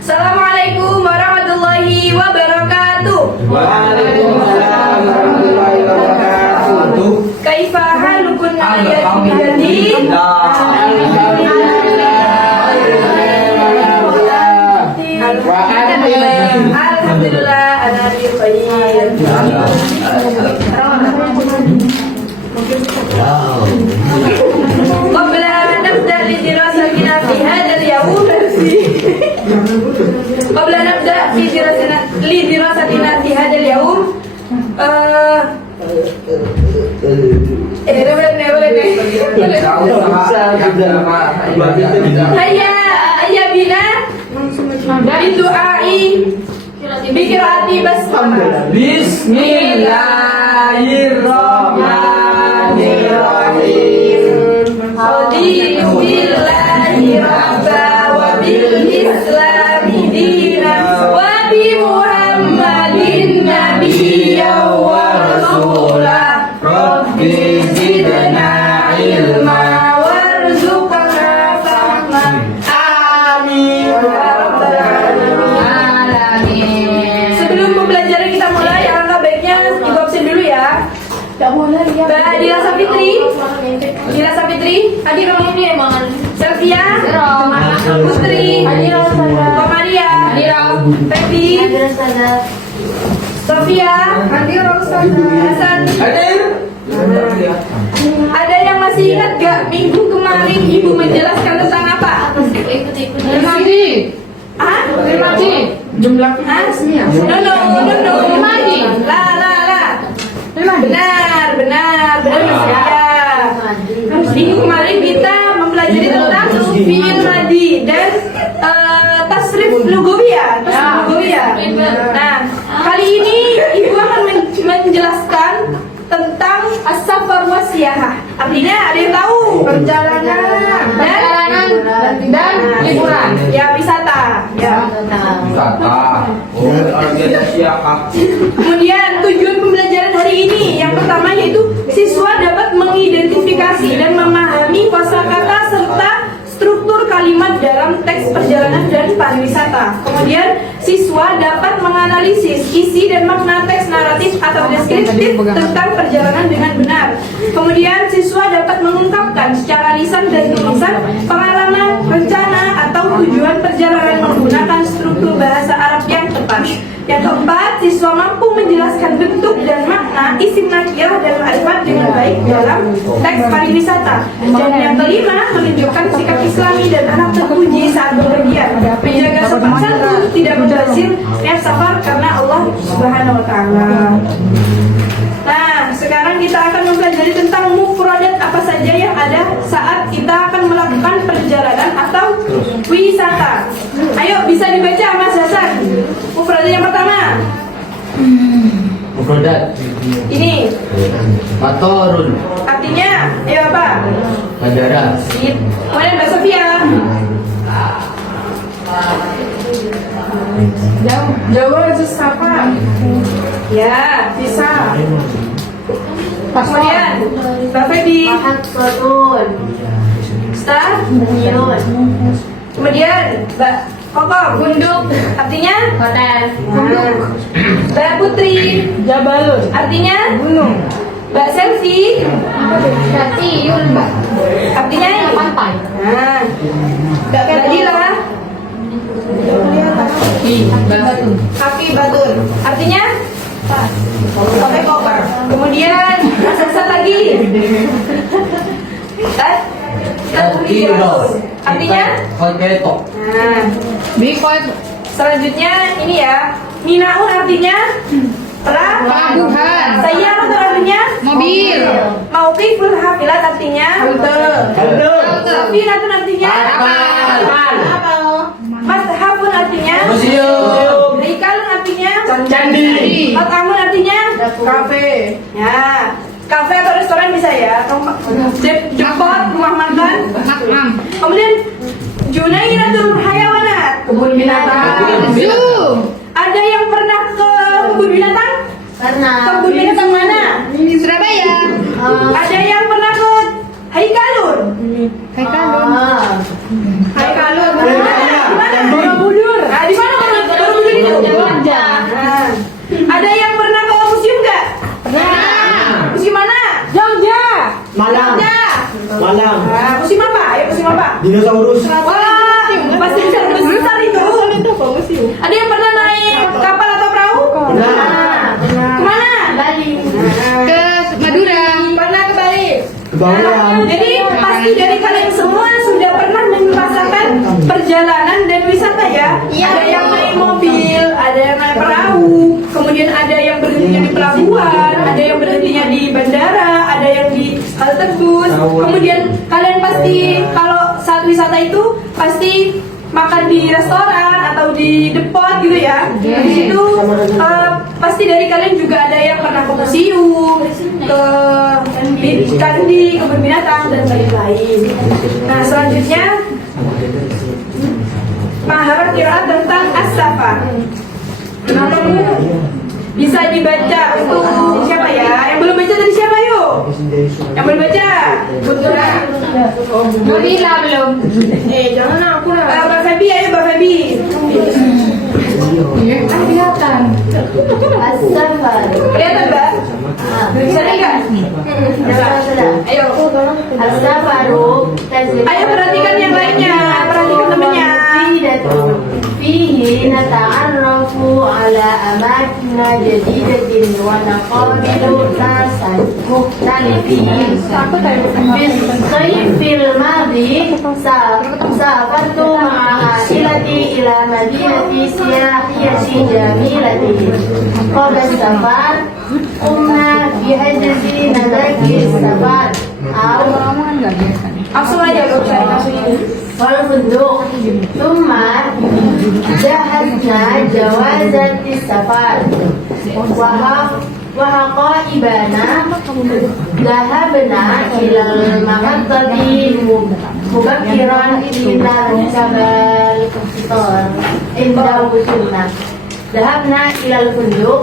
Assalamualaikum warahmatullahi wabarakatuh. Waalaikumsalam warahmatullahi wabarakatuh. Kaifa halukum ya ibadi? Alhamdulillah ana bi khair. قبل أن نبدأ لدراستنا في هذا اليوم قبل أن نبدأ لدراستنا في هذا اليوم هيا بنا بالدعاء بقراءة بسملة. بسم الله الرحمن الرحيم. رضيت بالله ربا وبالإسلام دينا وبمحمد نبيا ورسولا رب زدنا علما وارزقنا فهما آمين يا rabbal alamin. Sebelum pembelajaran kita mulai, alangkah baiknya ibu absen dulu ya. Mbak Adila Safitri, Adi Romani, Sylvia, Putri, Maria, Pepi, Sofia, Hasan. Ada yang masih ingat gak minggu kemarin ibu menjelaskan tentang apa? Jumlah asnya. No. Benar ya. Minggu kemarin kita mempelajari tentang fi'il madi dan tasrif lugawiyah. Nah, kali ini ibu akan menjelaskan tentang as-safar wa siyahah. Artinya ada yang tahu? Perjalanan dan liburan. Ya, wisata. Ya. Kemudian tujuan pembelajaran hari ini yang pertama yaitu siswa dapat mengidentifikasi dan memahami kosakata serta struktur kalimat dalam teks perjalanan dan pariwisata. Kemudian siswa dapat menganalisis isi dan makna teks naratif atau deskriptif tentang perjalanan dengan benar. Kemudian siswa dapat mengungkapkan secara lisan dan tulisan pengalaman, rencana atau tujuan perjalanan menggunakan struktur bahasa Arab yang tepat. Yang keempat, siswa mampu menjelaskan bentuk dan makna isim nakirah dan ma'rifat dengan baik dalam teks pariwisata. Dan yang kelima, menunjukkan sikap islami dan anak terpuji saat bepergian, menjaga sopan santun, tidak mubazir, niat safar karena Allah Subhanahu wa taala. Nah, sekarang kita akan mempelajari tentang mufradat apa saja yang ada saat kita akan melakukan perjalanan atau wisata. Ayo, bisa dibaca Mas Hasan. Mufradat yang pertama. Mufradat. Ini. Matorun. Artinya, ayo apa? Bandara. Kemudian Mbak Sofia. Jawa jus apa? Ya, bisa. Kemudian Mbak Febi. Star. Kemudian Mbak Kokom. Gunduk. Artinya? Hotel. Gunduk. Mbak Putri. Jabalun. Artinya? Gunung. Mbak Selvi. Stasiun. Artinya? Pantai. Nah. Mbak Kadila. Kaki Batun. Artinya? Pakai koper. Kemudian Sasa lagi. Artinya? Ketok. Nah, selanjutnya ini ya. Minaun artinya pelabuhan. Sayyarah artinya mobil. Mauqiful hafilat artinya halte. Safinatun artinya kapal. Mashafun artinya museum. Rikalun artinya Candi. Matamun artinya kafe. Ya, kafe atau restoran bisa ya. Depot, rumah makan. Kemudian Junairatul hayawanat, kebun binatang. Zoo. Ada yang pernah ke kebun binatang? Pernah. Kebun binatang mana? Surabaya. Ada yang pernah ke Haikalun? Haikalun. Haikalun. Di mana? Borobudur. Di Dinosaurus. Wah, pasti bisa besar itu. Ada yang pernah naik kapal atau perahu? Pernah. Kemana? Bali. Ke Madura. Pernah ke Bali. Ke Bawang. Jadi pasti dari kalian semua sudah pernah merasakan perjalanan dan wisata ya. Iya. Ada yang naik mobil, ada yang naik perahu, kemudian ada yang berhentinya di pelabuhan, ada yang berhentinya di bandara, ada yang di halte bus. Kemudian kalian pasti kalau saat wisata itu pasti makan di restoran atau di depot gitu ya. Di situ pasti dari kalian juga ada yang pernah ke museum, ke candi, kebun binatang dan lain-lain. Nah selanjutnya maharat kiraat tentang as-safar. Bisa dibaca untuk siapa ya? Yang belum baca dari siapa yuk? Yang belum baca? Putra. Bila belum. Jangan aku lah. Mbak Febi, ayo Mbak Febi. Kan kelihatan. As-safar. Kelihatan Mbak? Bisa enggak? Sudah. Ayo. As-safaru. Ayo perhatikan yang lainnya. Perhatikan temennya. فيه نتعرف على أماكن جديدة ونقابل ناسا مختلفين. في الصيف الماضي سافرت مع عائلتي إلى مدينة سياحية جميلة. قبل السفر قمنا بحجز تذاكر السفر أو Langsung aja gak usah dimasukin. والفندق ثم جهزنا جوازات السفر وحقائبنا ذهبنا إلى المحطة مبكرا لنركب القطار. عند وصولنا ذهبنا إلى الفندق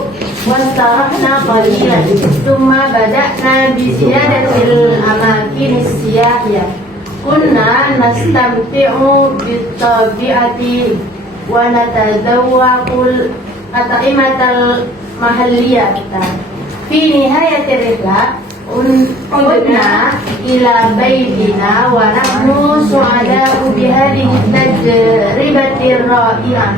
واسترحنا قليلا ثم بدأنا بزيارة الأماكن السياحية. كنا نستمتع بالطبيعة ونتذوق الأطعمة المحلية. في نهاية الرحلة عدنا إلى بيتنا ونحن سعداء بهذه التجربة الرائعة.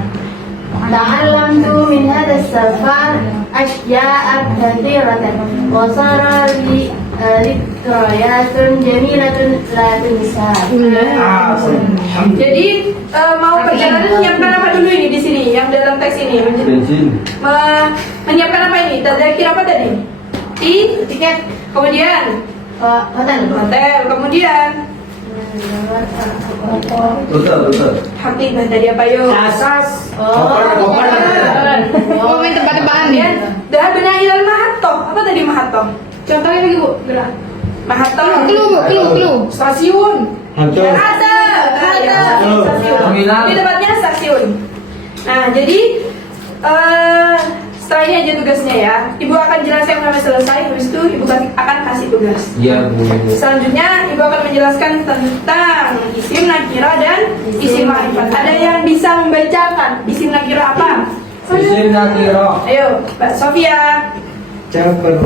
تعلمت من هذا السفر أشياء كثيرة وصار لي ذكريات جميلة لا تنسى. Jadi mau perjalanan menyiapkan apa dulu ini di sini yang dalam teks ini? Menyiapkan apa ini? Tadzakir apa tadi? Tiket. Kemudian hotel. Kemudian Betul. Habibah tadi apa yuk? Asas. Koper. Oh, main tebak-tebakan nih. Kemudian Dahabna ilal mahatto. Apa tadi mahatto? Contohnya lagi Bu. Gerak. Mahatto. Clue. Stasiun. Hancur. Ada. Stasiun. Terminal. Ini tempatnya stasiun. Nah, jadi setelah ini aja tugasnya ya. Ibu akan jelaskan sampai selesai. Habis itu Ibu akan kasih tugas. Iya Bu. Selanjutnya Ibu akan menjelaskan tentang isim nakira dan isim ma'rifat. Ada yang bisa membacakan isim nakira apa? Isim nakiro. Ayo, Mbak Sofia. Caper.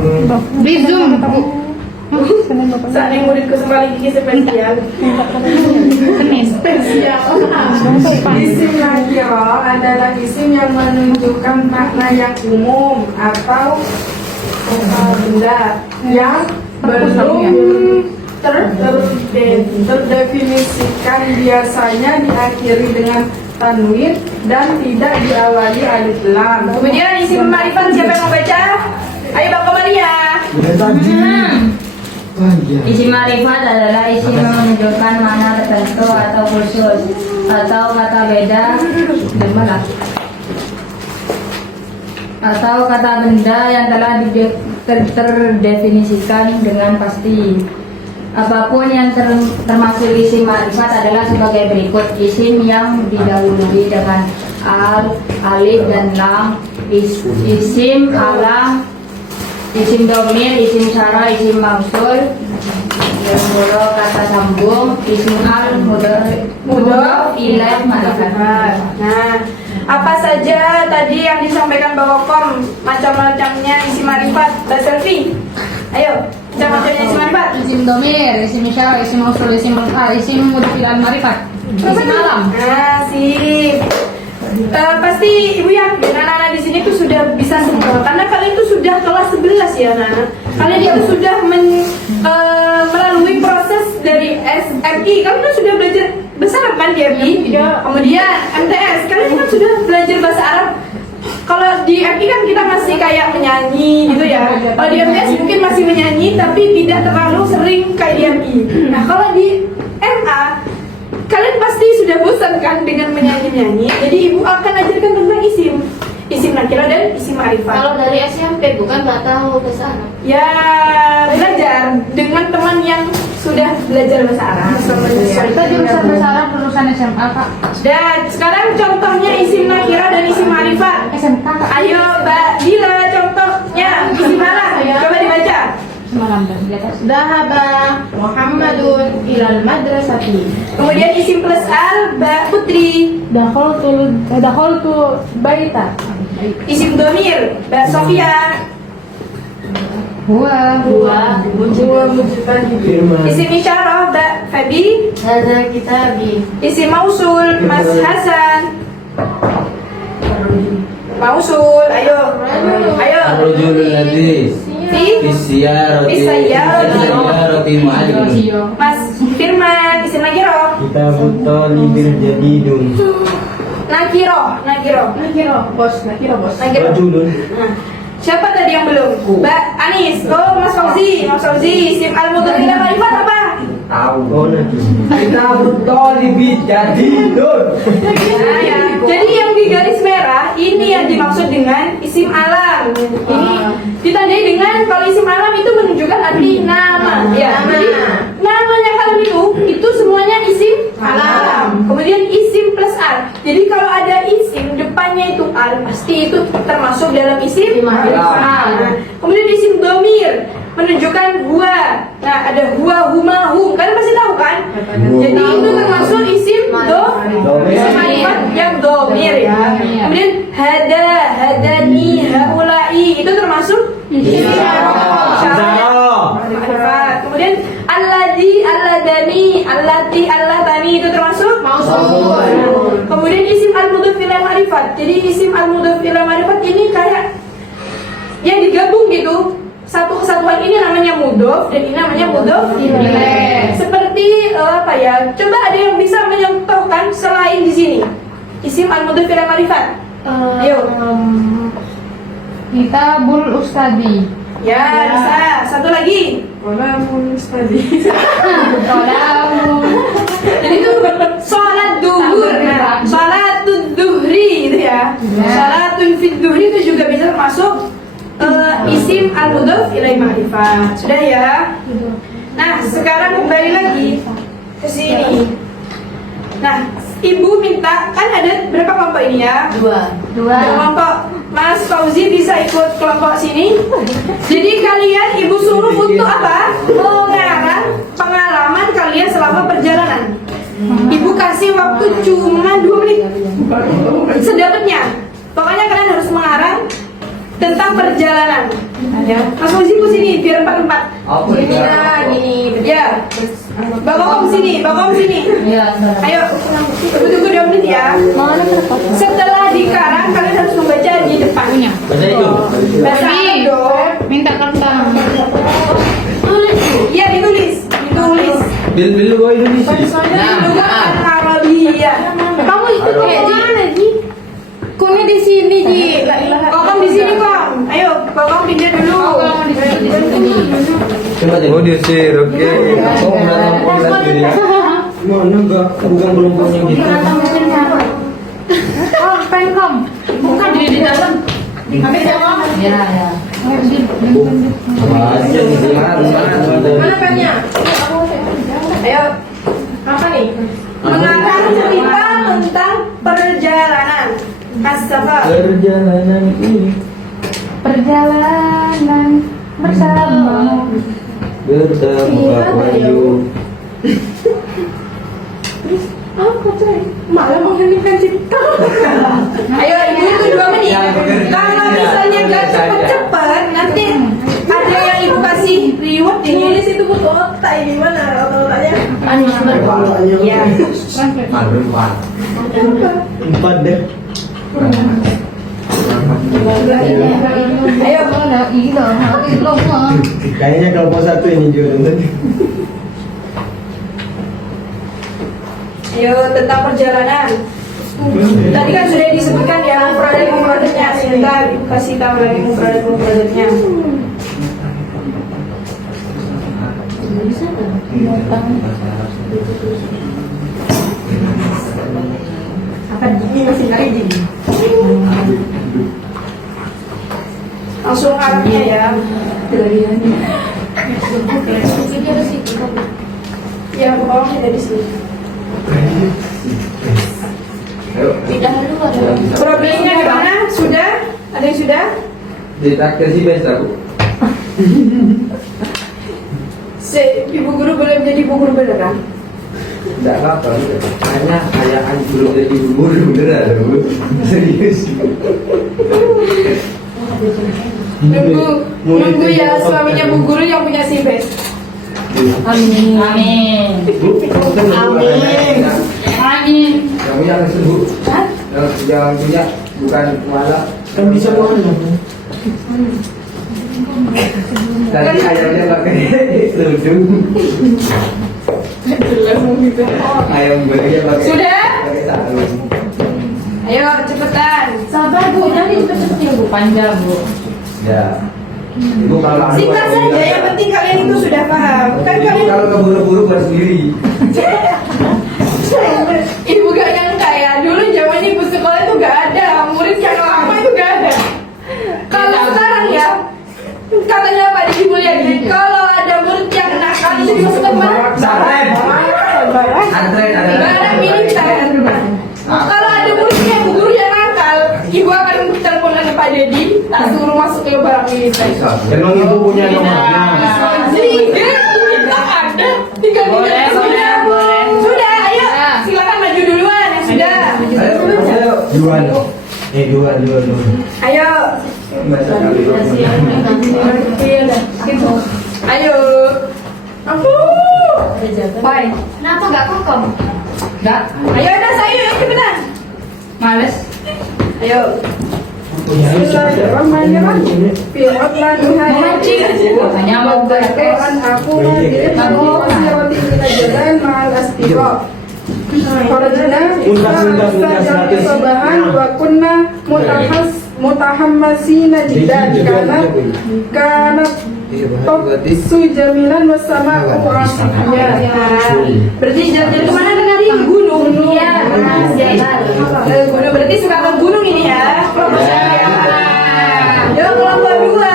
Bizum. Saat ini muridku kembali gigi spesial. Spesial. Isim nakiro adalah isim yang menunjukkan makna yang umum atau benda yang belum terdefinisikan, biasanya diakhiri dengan tanwin dan tidak diawali alif lam. Kemudian isim ma'rifat siapa yang mau baca? Ayo Bang Komaria. Isim ma'rifat adalah isim yang menunjukkan makna tertentu atau khusus atau kata beda atau kata benda yang telah terdefinisikan dengan pasti. Apapun yang termasuk isim ma'rifat adalah sebagai berikut: isim yang didahului dengan al, alif dan lam, isim alam, isim domir, isim syara, isim mausul, kata sambung, isim al, mudhof ilaih, ma'rifat. Nah, apa saja tadi yang disampaikan Mbak Kom, macam-macamnya isim ma'rifat? Mbak Selvi, ayo. Macam-macamnya isim marifat. Isim domir, isim isyarah, isim mausul, isim isim mudhil al marifat. Isim alam. Nah, sip. Pasti ibu yakin anak-anak di sini tuh sudah bisa semua karena kalian tuh sudah kelas 11 ya anak-anak. Kalian itu sudah melalui proses dari SMI. Kalian kan sudah belajar bahasa Arab kan di MI? Kemudian MTS. Kalian kan sudah belajar bahasa Arab. Kalau di MI kan kita masih kayak menyanyi gitu ya. Kalau di MTS mungkin masih menyanyi tapi tidak terlalu sering kayak di MI. Nah kalau di MA kalian pasti sudah bosan kan dengan menyanyi-nyanyi. Jadi ibu akan ajarkan tentang isim nakirah dan isim ma'rifat. Kalau dari SMP bukan nggak tahu bahasa Arab. Ya belajar dengan teman yang sudah belajar bahasa Arab. Kita jurusan bahasa Arab lulusan SMA kak. Dan sekarang contohnya isim nakirah dan isim ma'rifat. SMK kak. Ayo Mbak Dila contohnya isim mana? Coba dibaca. Semalam dan di atas. Dhahaba Muhammadun ilal madrasati. Kemudian isim plus al Mbak Putri. Dakhaltu baita. Isim domir Mbak Sofia. Huwa. Huwa mujtahid. Firman. Isim isyarah Mbak Febi. Hadza kitabi. Isim mausul Mas Hasan. Mausul, ayo. Ar-rajulul ladzi Fi Fisyarati Fisyarati. mu'allim. Mas Firman, isim nakiro. Kitabut talibir jadidun. Nakiro. Bos. Nakiro. Rajulun. Nah, siapa tadi yang belum? Mbak Anis. Oh, Mas Fauzi. Isim al-mudhaf ila ma'rifat apa? Tahu. Oh, nanti. Kitabut talibir jadidun. Nah, ya. Jadi yang di garis merah ini yang dimaksud dengan isim alam. Ini ditandai dengan kalau isim alam itu menunjukkan arti nama. Ya. Jadi namanya kalian itu semuanya isim alam. Kemudian isim plus al. Jadi kalau ada isim depannya itu al, pasti itu termasuk dalam isim ma'rifat. Nah, kemudian isim domir menunjukkan huwa. Nah, ada huwa, huma, hum. Kalian pasti tahu kan? Jadi itu termasuk isim isim ma'rifat yang domir ya. Kemudian hada, hadani, haulai itu termasuk isim ma'rifat. Kemudian alladzi, alladani, allati, allatani itu termasuk mausul. Kemudian isim al-mudhaf ila ma'rifat. Jadi isim al-mudhaf ila ma'rifat ini kayak yang digabung gitu. Satu kesatuan ini namanya mudhof dan ini namanya mudhof ilaih. Seperti apa ya? Coba ada yang bisa menyontohkan selain di sini isim al-mudhof ila ma'rifat. Ayo. Kitabul ustadi. Ya, bisa. Satu lagi. Qalamun stadi. Qalamun. Jadi itu sholat duhur. Nah, sholatud duhri gitu ya. Sholatun fid duhri itu juga bisa termasuk isim al-mudhaf ilai ma'rifat. Sudah ya? Nah, sekarang kembali lagi ke sini. Nah, ibu minta, kan ada berapa kelompok ini ya? Dua. Kelompok Mas Fauzi bisa ikut kelompok sini. Jadi kalian ibu suruh untuk apa? Mengarang pengalaman kalian selama perjalanan. Ibu kasih waktu cuma 2 menit. Sedapatnya. Pokoknya kalian harus mengarang tentang perjalanan. Ya. Mas Fauzi ku sini biar 4-4. Gini. Ya. Bakom sini. Ayo. Tunggu 2 menit ya. Setelah dikarang kalian harus membaca di depannya. Baca itu. Bahasa Arab dong. Minta kertas. Iya ditulis. Bil gua Indonesia. Juga Arabia. Kamu ikut mana Ji? Kongnya di sini Ji. Kokong di sini Kong. Ayo, Kokong pindah dulu. Coba deh. Oh, diusir, oke. Oh, enggak diri ya. Mana enggak? Bukan belum punya gitu. Oh, penkom. Bukan di dalam. Ambil jawab. Ya. Baca nih Mana pennya? Ayo. Apa nih? Mengarang cerita tentang perjalanan. As-safar. Perjalanan ini Perjalanan bersama. bertemu Wahyu. Apa coy? Malah menghentikan cipta. Ayo ibu itu 2 menit. Kalau misalnya gak cepet-cepet, nanti ada yang ibu kasih reward di Iya. Empat deh. Ayo. Kayaknya kelompok satu ini juga. Ayo tentang perjalanan. Tadi kan sudah disebutkan ya mufradat-mufradatnya. Sebentar Ibu kasih tahu lagi mufradat-mufradatnya. Apa gini masih cari gini? Langsung Arabnya ya. Ya, pokoknya dari sini. Problemnya gimana? Sudah? Ada yang sudah? Ditraktir sih best aku. Ibu guru belum jadi ibu guru beneran? Tidak apa-apa. Hanya kayak belum jadi guru beneran. Serius. Nunggu ya suaminya bu guru yang punya si best. Amin. Amin. Amin. Kamu yang sembuh. Yang punya bukan mualaf. Kan bisa mana? Tadi ayamnya pakai kerudung. Ayam berinya pakai. Sudah? Pakai sarung. Ayo cepetan. Sabar Bu, nanti cepet-cepet ya Bu, panjang Bu. Ya. Ibu kalau Singkat saja, yang penting kalian itu sudah paham. Kan Ibu kalian kalau keburu-buru buat sendiri. ibu gak nyangka ya. Dulu zaman ibu sekolah itu gak ada murid yang lama itu gak ada. Kalau sekarang ya, katanya Pak Didi Mulyadi, kalau ada murid yang nakal itu dimasukkan mana? Santren. Santren ada. Barang militer. Kalau ada muridnya bu guru yang nakal, ibu akan telepon ke Pak Dedi, tak suruh masuk ke barang militer. Emang ibu punya nomornya? Kita ada. Tinggal Boleh, boleh, boleh. Sudah, ayo. Silakan maju duluan yang sudah. Ayo. Dua. Ayo. Baca kali. Ayo. Aku. Bye. Kenapa gak kokom? Gak? Ayo ada saya yang cepetan. Males. Ayo. Bismillahirrahmanirrahim. Firman Memancing. Hanya mau berkes. aku roti jalan mahal astiqo. Korjana sobahan wa kunna mutahammasina jiddan karena sujamilan wasama ya. Berarti jalan kemana negari? Gunung. Iya. Gunung berarti suka ke gunung ini ya. Ya kelompok dua.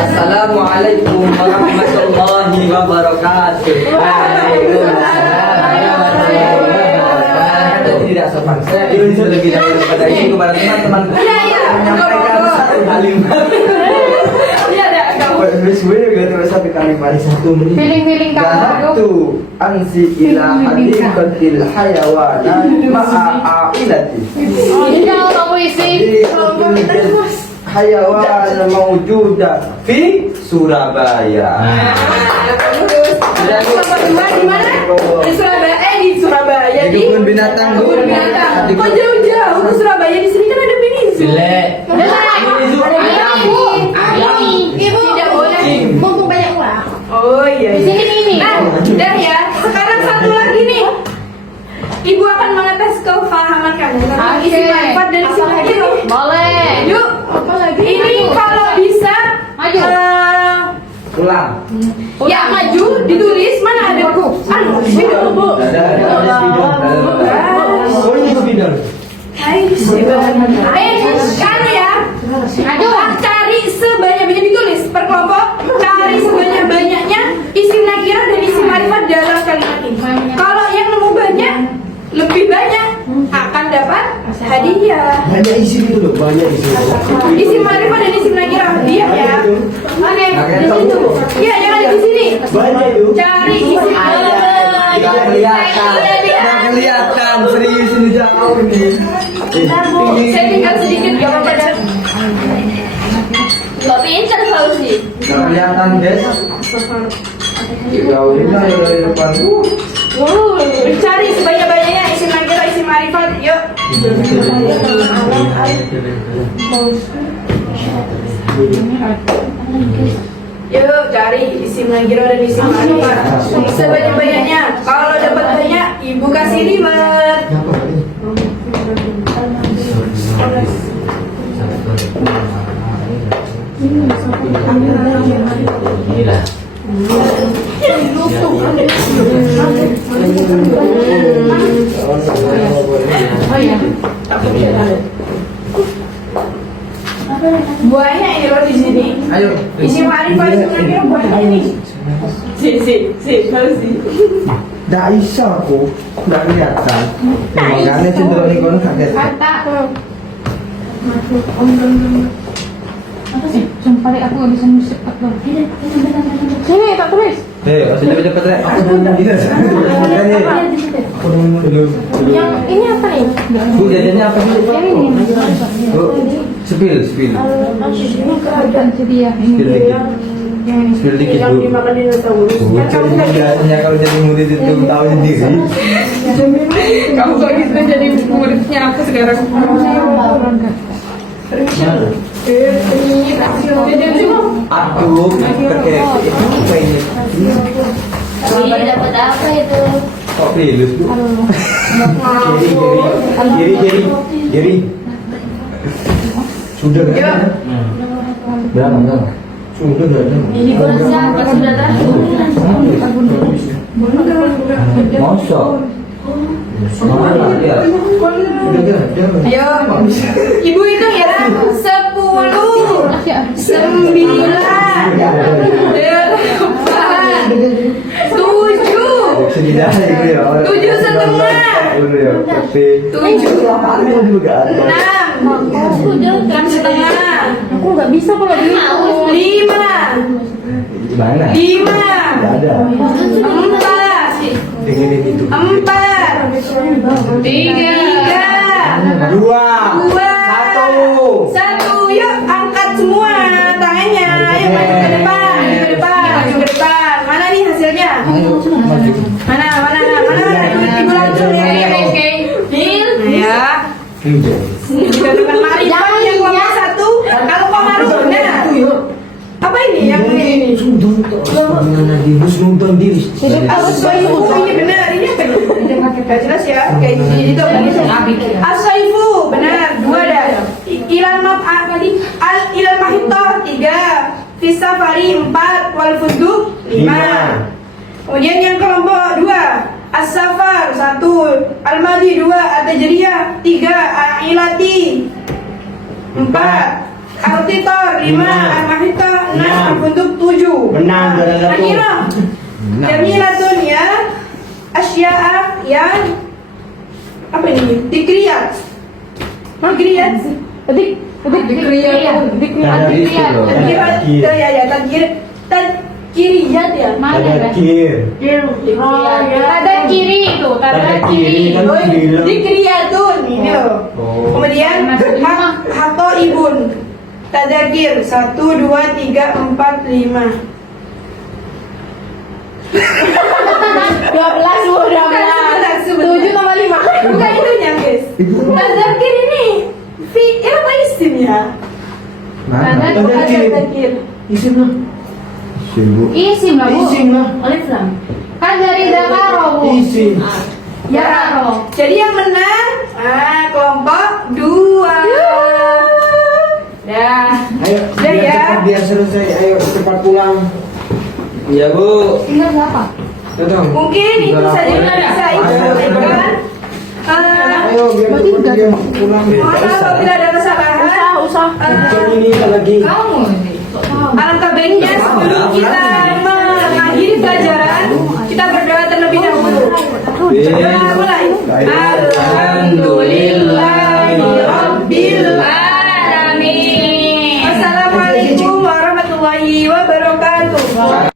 Assalamualaikum warahmatullahi wabarakatuh. Tidak sopan. Saya ingin lebih dahulu kepada ini kepada teman-teman menyampaikan satu kalimat. Iya ada kamu. Sebenarnya gak terus sampai kalimat 1 menit. Feeling kamu Dahatu ansi ila hadikatil hayawana ma'a ailati. Ini kalau kamu isi Hayawan mawjuda fi Surabaya. Di mana? Di Surabaya. Di Surabaya. Di kebun binatang, Bu. Kebun binatang. Kok jauh-jauh ke Surabaya? Di sini kan ada Minizu. Ibu tidak boleh. mumpung banyak uang. Oh iya. Di sini ini. Nah, udah ya. Sekarang satu lagi nih. Ibu akan mengetes kefahaman kamu tentang isi manfaat dan isi lagi. Boleh. Yuk. Ini kalau bisa Maju. Ulang. ya maju ditulis mana ada spidol bu. Ada Oh ini bidang. Hai kan ya. Aduh. Cari sebanyak-banyaknya ditulis per kelompok. Cari sebanyak-banyaknya isim nakirah dan isim ma'rifat dalam kalimat ini. Kalau yang nemu banyak lebih banyak akan dapat hadiah. Banyak isi itu loh, banyak isi. Isim ma'rifat dan isim nakirah hadiah ya. Oke. Pakai tahu. Iya yang ada di sini. Banyak itu. Cari isim Tidak kelihatan. Tidak kelihatan. Serius ini jauh nih. Saya tinggal sedikit gak apa-apa. Gak pintar selalu sih. Nggak kelihatan guys. Jauh juga ya dari depan. Cari sebanyak-banyaknya isim nakirah, isim ma'rifat. Yuk. Yuk cari isim nakirah dan isim ma'rifat sebanyak-banyaknya. Kalau dapat banyak, ibu kasih ribet. Buahnya ini loh di sini. Ayo. Isim ma'rifat isim nakirah buahnya ini. Harus sih. Nggak bisa aku, nggak kelihatan. Makanya cenderung nih kono kaget. Kata. Apa sih? Sumpah deh, aku gak bisa musik loh. Sini, tak tulis. Cepet-cepet deh. Aku belum bisa. Aku belum. Yang ini apa nih? Bu, jajannya apa sih? Yang ini. Bu, spill. Ini keadaan jadi ya. Ini. Spill dikit. Yang ini. Spill dikit, Yang Bu. dimakan dinosaurus. Bu, jadi mudanya kalau jadi murid itu tahu sendiri. Kamu kok gitu jadi muridnya aku sekarang. Aduh, pakai itu apa ini? Ini dapat apa itu? Kok pilus, Bu? Giri. Sudah nggak ada? Berapa? Sudah nggak ada. Ini kurang siapa sudah tahu? Masa? Mana ya? Sudah nggak ada. Ayo, ibu hitung ya. 10, 9, 8, 7, Sedih itu ya. 7,5. Udah ya, tapi 7, aku juga ada. 6 Aku gak bisa kalau gitu. 5, Mana? 5, Nggak ada. 4, Dengerin itu. 4, 3, Dua. 2, 1. Yuk angkat semua tangannya. Ayo maju ke depan, maju ke depan. Mana nih hasilnya? Mana? Ibu langsung ya. Ya. Kita depan marifat yang kelompok 1. Kalau komaru benar. Apa ini yang ini? Asaifu ini benar. Ini apa ini? Gak jelas ya. Kayak gini itu. Asaifu benar. 2 dah. Ilal maf'al tadi. Ilal mahitah 3. Fisafari 4. Wal fuduk 5. Kemudian yang kelompok 2. As-safar 1, Al-Madi 2, At-Tajriyah 3, Al-Ilati 4, Al-Titor 5, Al-Mahita 6, Al-Funduk 7. Benar, benar. Nakirah Jamilatun ya, Asya'a yang apa ini? Dikriyat. Dikriyat. Tadkiriyat ya. Ada kir. Ada kiri itu, ada kiri. Dikriyatun ini loh. Kemudian Hato Ibun Tadakir 1, 2, 3, 4, 5 12 7 tambah 5. Bukan itunya guys. Tadakir ini apa isim ya? Mana? Tadakir. Isim lah. Isim lah bu. Isim lah. Alif lam. Kan dari Zakaro bu. Isim. Ya. Jadi yang menang kelompok 2. Dah. Ayo, Udah ya. cepat biar selesai. Ayo cepat pulang. Iya, Bu. Tinggal berapa? Datang. Mungkin itu saja yang bisa ibu sampaikan. Ayo biar cepat dia pulang. Mohon maaf apabila ada kesalahan. Jam ini lagi. Kamu nih. Alangkah baiknya sebelum kita mengakhiri pelajaran, kita berdoa terlebih dahulu. Doa mulai. Alhamdulillah.